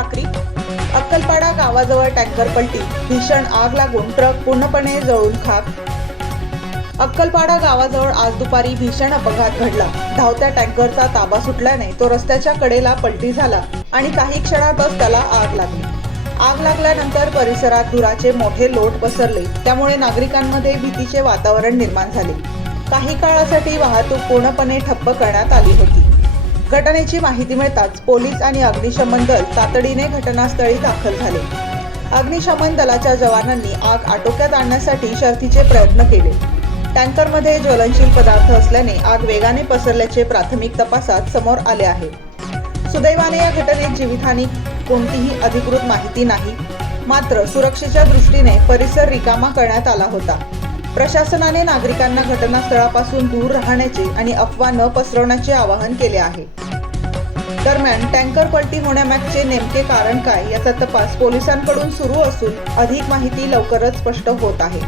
साक्री. अक्कलपाडा गावाजवळ टँकर पलटी, भीषण आग लागून ट्रक पूर्णपणे जळून खाक. अक्कलपाडा गावाजवळ आज दुपारी भीषण अपघात घडला. धावत्या टँकरचा ताबा सुटल्याने तो रस्त्याच्या कडेला पलटी झाला आणि काही क्षणातच त्याला आग लागली. आग लागल्यानंतर परिसरात धुराचे मोठे लोट पसरले, त्यामुळे नागरिकांमध्ये भीतीचे वातावरण निर्माण झाले. काही काळासाठी वाहतूक पूर्णपणे ठप्प करण्यात आली होती. घटनेची माहिती मिळताच पोलीस आणि अग्निशमन दल तातडीने घटनास्थळी दाखल झाले. अग्निशमन दलाच्या जवानांनी आग आटोक्यात आणण्यासाठी शर्थीचे प्रयत्न केले. टँकरमध्ये ज्वलनशील पदार्थ असल्याने आग वेगाने पसरल्याचे प्राथमिक तपासात समोर आले आहे. सुदैवाने या घटनेत जीवितहानी कोणतीही अधिकृत माहिती नाही. मात्र सुरक्षेच्या दृष्टीने परिसर रिकामा करण्यात आला होता. प्रशासनाने नागरिकांना घटनास्थळापासून दूर राहण्याचे आणि अफवा न पसरवण्याचे आवाहन केले आहे. दरम्यान टँकर पलटी होण्यामागचे नेमके कारण काय याचा तपास पोलिसांकडून सुरू असून अधिक माहिती लवकरच स्पष्ट होत आहे.